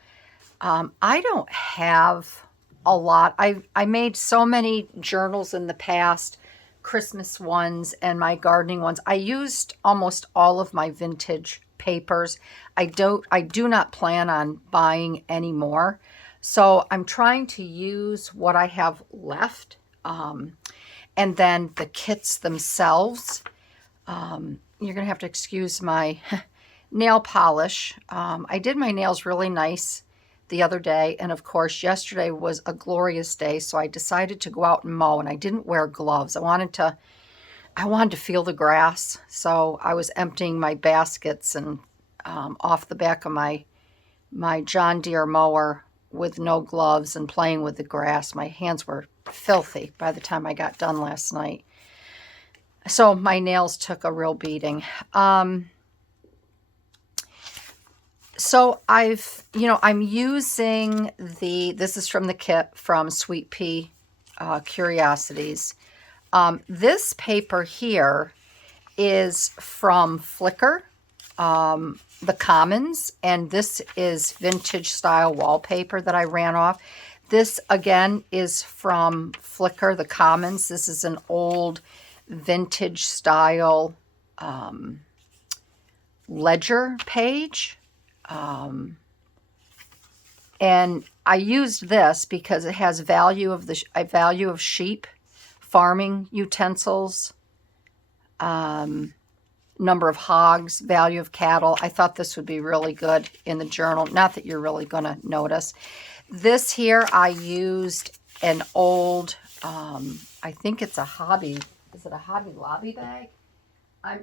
I don't have a lot. I made so many journals in the past, Christmas ones and my gardening ones. I used almost all of my vintage papers. I do not plan on buying any more. So I'm trying to use what I have left. And then the kits themselves. You're going to have to excuse my nail polish. I did my nails really nice the other day, and of course yesterday was a glorious day, so I decided to go out and mow, and I didn't wear gloves. I wanted to feel the grass, so I was emptying my baskets and off the back of my John Deere mower with no gloves and playing with the grass. My hands were filthy by the time I got done last night. So my nails took a real beating. So I'm using this is from the kit from Sweet Pea Curiosities. This paper here is from Flickr, the Commons, and this is vintage style wallpaper that I ran off. This again is from Flickr, the Commons. This is an old vintage style ledger page. And I used this because it has value of sheep, farming utensils, number of hogs, value of cattle. I thought this would be really good in the journal. Not that you're really going to notice. This here, I used an old, I think it's a Hobby. Is it a Hobby Lobby bag?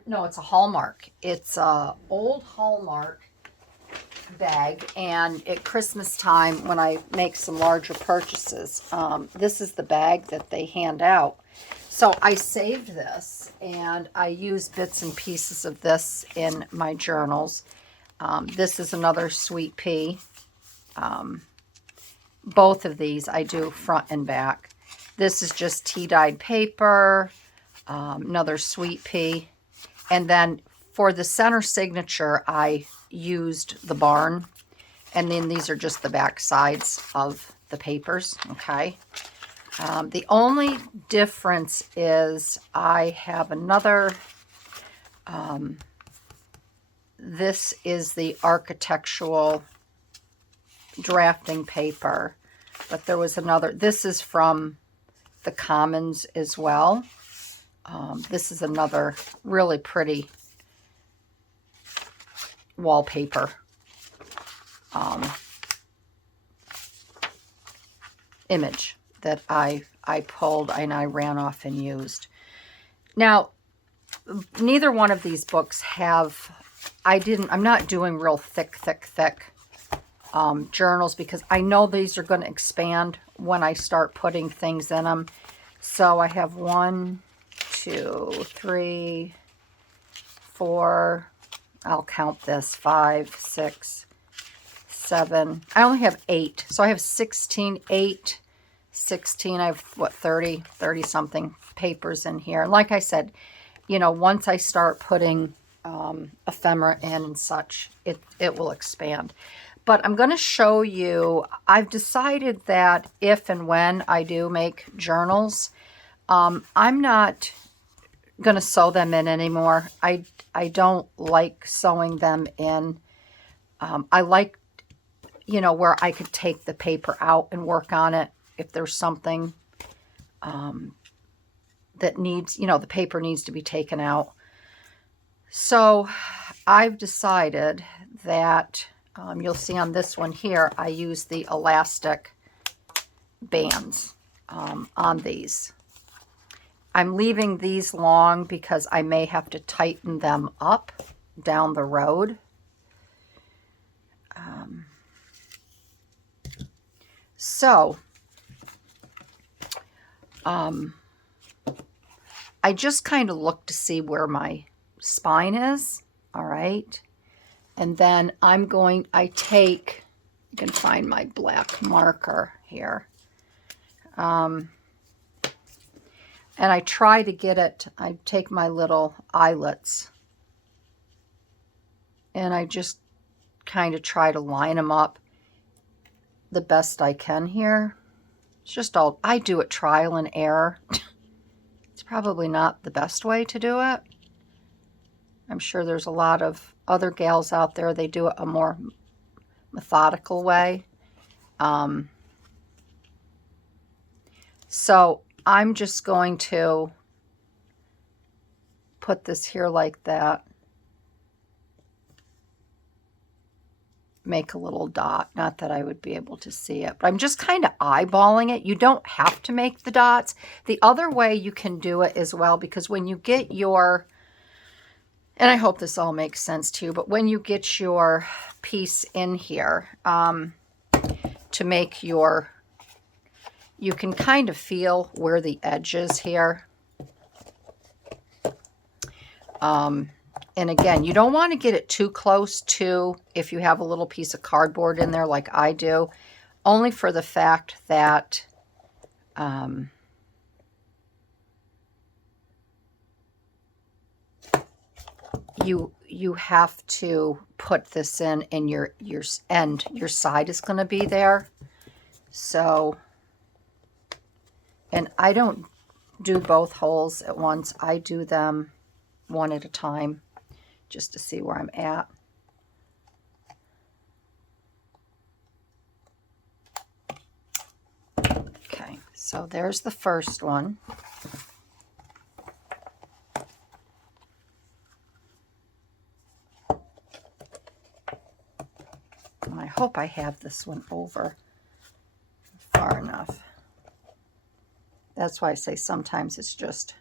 No, it's a Hallmark. It's a old Hallmark bag, and at Christmas time when I make some larger purchases, this is the bag that they hand out. So I saved this, and I use bits and pieces of this in my journals. This is another Sweet Pea. Both of these I do front and back. This is just tea-dyed paper, another Sweet Pea. And then for the center signature, I used the barn. And then these are just the back sides of the papers, okay? The only difference is I have another, this is the architectural drafting paper, but there was another, this is from the Commons as well. This is another really pretty wallpaper image that I pulled and I ran off and used. Now, neither one of these books have, I'm not doing real thick journals because I know these are going to expand when I start putting things in them. So I have 1, 2, 3, 4, I'll count this, 5, 6, 7. I only have 8. So I have 16, 8, 16. I have, what, 30 something papers in here. And like I said, once I start putting ephemera in and such, it will expand. But I'm going to show you, I've decided that if and when I do make journals, I'm not going to sew them in anymore. I don't like sewing them in. I like, where I could take the paper out and work on it if there's something that needs, the paper needs to be taken out. So I've decided that you'll see on this one here, I use the elastic bands on these. I'm leaving these long because I may have to tighten them up down the road. I just kind of look to see where my spine is, all right? And then I take, you can find my black marker here. And I try to get it, I take my little eyelets and I just kind of try to line them up the best I can here. It's just all, I do it trial and error. It's probably not the best way to do it. I'm sure there's a lot of other gals out there, they do it a more methodical way. So I'm just going to put this here like that. Make a little dot. Not that I would be able to see it, but I'm just kind of eyeballing it. You don't have to make the dots. The other way you can do it as well, because when you get your, and I hope this all makes sense to you, but when you get your piece in here, to make your, you can kind of feel where the edge is here. And again, you don't want to get it too close to, if you have a little piece of cardboard in there like I do, only for the fact that you have to put this in, and your end, your side is going to be there. So, and I don't do both holes at once. I do them one at a time, just to see where I'm at. Okay, so there's the first one. And I hope I have this one over far enough. That's why I say sometimes it's just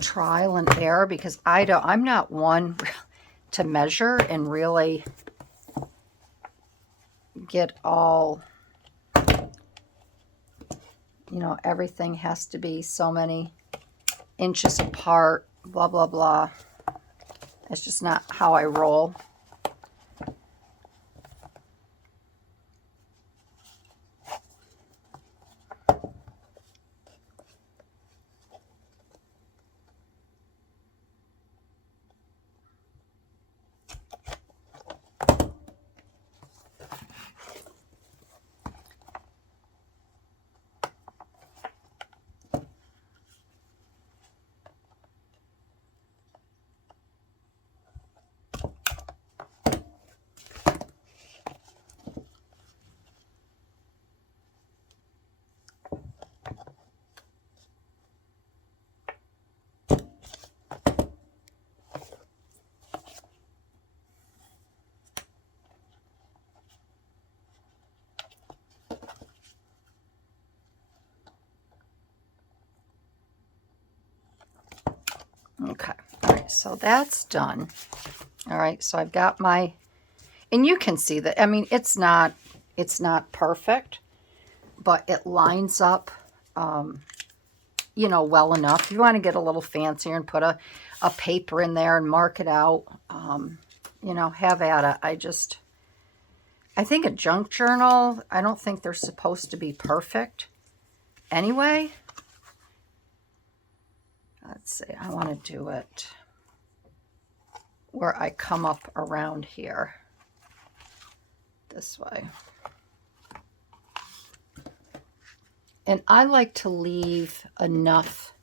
trial and error, because I'm not one to measure and really get all, you know, everything has to be so many inches apart, blah, blah, blah. That's just not how I roll. Okay, all right, so that's done. All right, so I've got my, and you can see that, I mean, it's not perfect, but it lines up, you know, well enough. If you want to get a little fancier and put a paper in there and mark it out, you know, have at it. I think a junk journal, I don't think they're supposed to be perfect anyway. Let's see, I want to do it where I come up around here this way. And I like to leave enough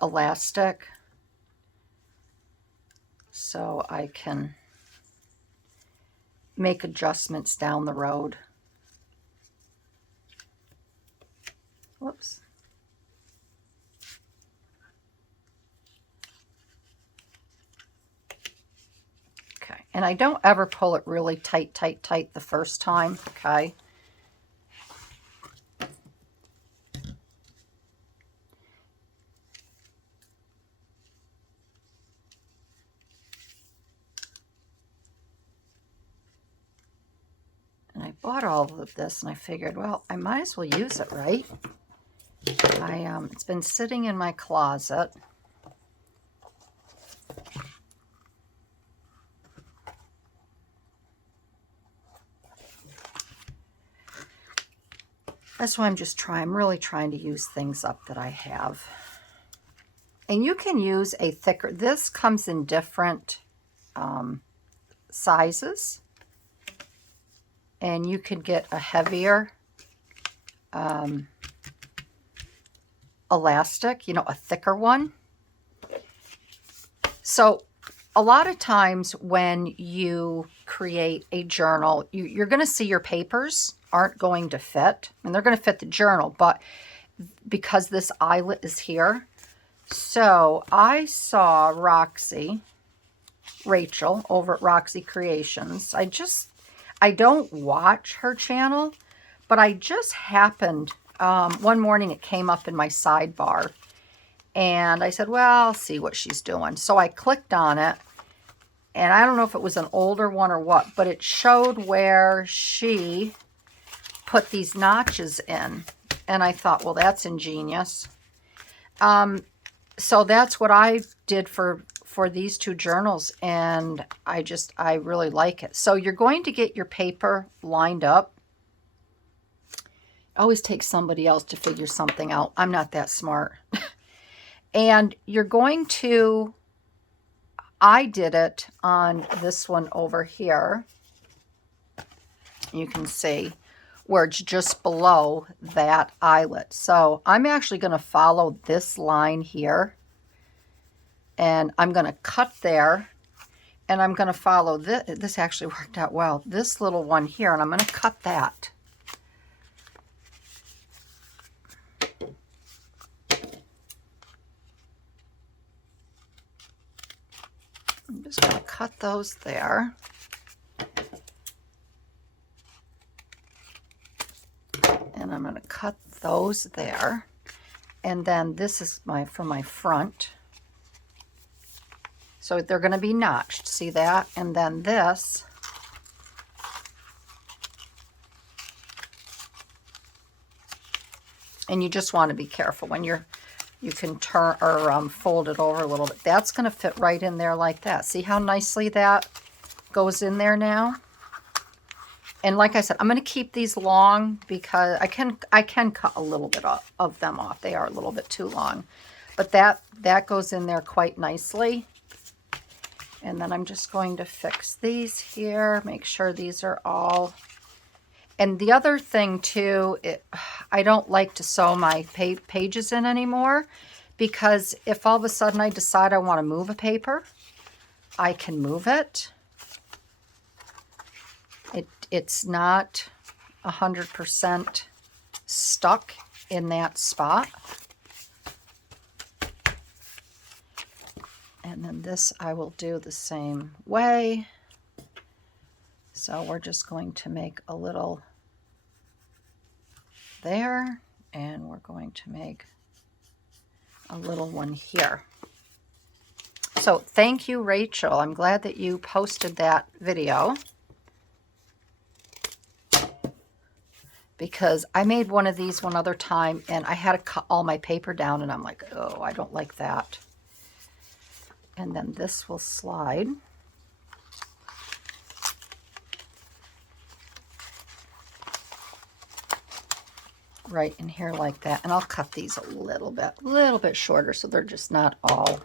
elastic so I can make adjustments down the road. Whoops. Okay, and I don't ever pull it really tight the first time, okay? And I bought all of this and I figured, well, I might as well use it, right? It's been sitting in my closet. That's why I'm really trying to use things up that I have. And you can use a thicker, this comes in different sizes. And you could get a heavier elastic, you know, a thicker one. So a lot of times when you create a journal, you're going to see your papers aren't going to fit. And they're going to fit the journal, but because this eyelet is here. So I saw Rachel over at Roxy Creations. I don't watch her channel, but I just happened, one morning it came up in my sidebar. And I said, well, I'll see what she's doing. So I clicked on it. And I don't know if it was an older one or what, but it showed where she put these notches in. And I thought, well, that's ingenious. So that's what I did for these two journals. And I really like it. So you're going to get your paper lined up. It always takes somebody else to figure something out. I'm not that smart. And you're going to, I did it on this one over here. You can see where it's just below that eyelet. So I'm actually going to follow this line here. And I'm going to cut there. And I'm going to follow this. This actually worked out well. This little one here. And I'm going to cut that. I'm just going to cut those there. And I'm going to cut those there. And then this is for my front. So they're going to be notched. See that? And then this. And you just want to be careful when you can turn or fold it over a little bit. That's going to fit right in there like that. See how nicely that goes in there now? And like I said, I'm going to keep these long because I can cut a little bit of them off. They are a little bit too long. But that goes in there quite nicely. And then I'm just going to fix these here. Make sure these are all. And the other thing too, I don't like to sew my pages in anymore, because if all of a sudden I decide I want to move a paper, I can move it. It's not 100% stuck in that spot. And then this I will do the same way. So we're just going to make a little there, and we're going to make a little one here. So thank you, Rachel. I'm glad that you posted that video, because I made one of these one other time and I had to cut all my paper down, and I'm like, oh, I don't like that. And then this will slide. Right in here like that. And I'll cut these a little bit shorter, so they're just not all.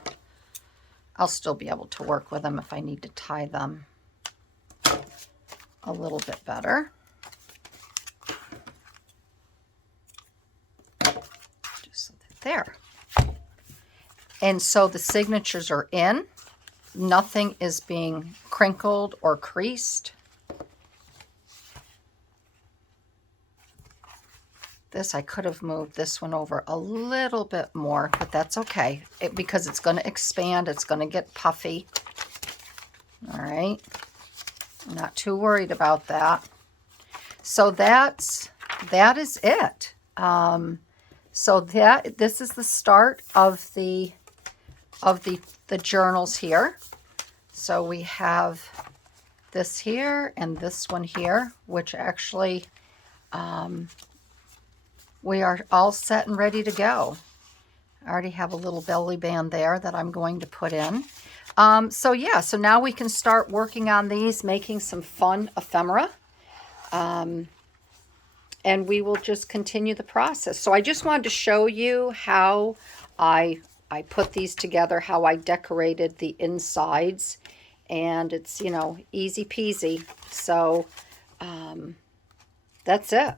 I'll still be able to work with them if I need to tie them a little bit better. Just so that there. And so the signatures are in. Nothing is being crinkled or creased. This, I could have moved this one over a little bit more, but that's okay. Because it's going to expand. It's going to get puffy. All right. I'm not too worried about that. So that is it. So this is the start of the journals here. So we have this here and this one here, which actually we are all set and ready to go. I already have a little belly band there that I'm going to put in. So yeah, so now we can start working on these, making some fun ephemera. and we will just continue the process. So I just wanted to show you how I put these together, how I decorated the insides, and it's, you know, easy peasy. So that's it.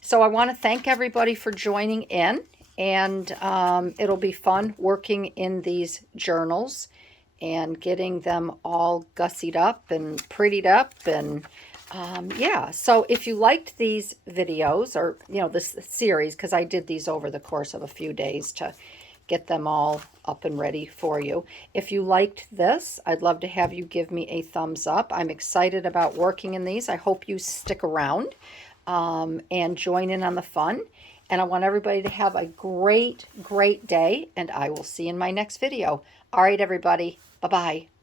So I want to thank everybody for joining in, and it'll be fun working in these journals and getting them all gussied up and prettied up. And yeah, so if you liked these videos, or, you know, this series, because I did these over the course of a few days to get them all up and ready for you. If you liked this, I'd love to have you give me a thumbs up. I'm excited about working in these. I hope you stick around and join in on the fun. And I want everybody to have a great, great day, and I will see you in my next video. All right, everybody. Bye-bye.